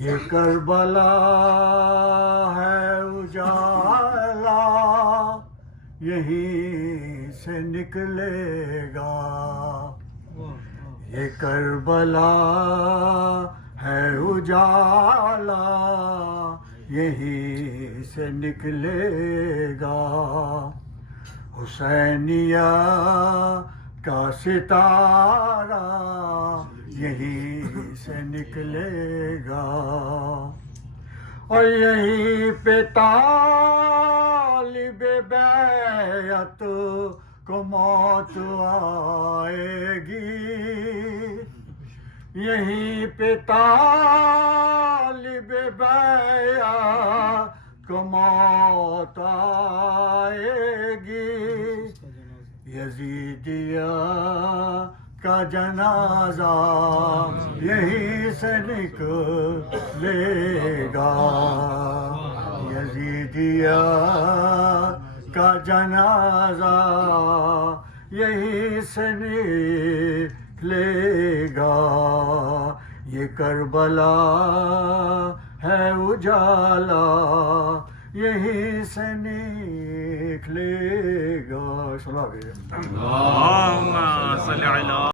یہ کربلا ہے اجالا یہیں سے نکلے گا. یہ کربلا ہے اجالا یہیں سے نکلے گا. حسینیہ کا ستارہ یہیں سے نکلے گا. اور یہیں پہ طالب بیعت کو موت آئے گی. یہیں پہ طالب بیعت کو موت آئے گی. یزیدیہ کا جنازہ یہیں سے نکلے گا. یزیدیہ کا جنازہ یہیں سے نکلے گا. یہ کربلا ہے اجالا یہیں سے نکلے گا. اللہم صلی علی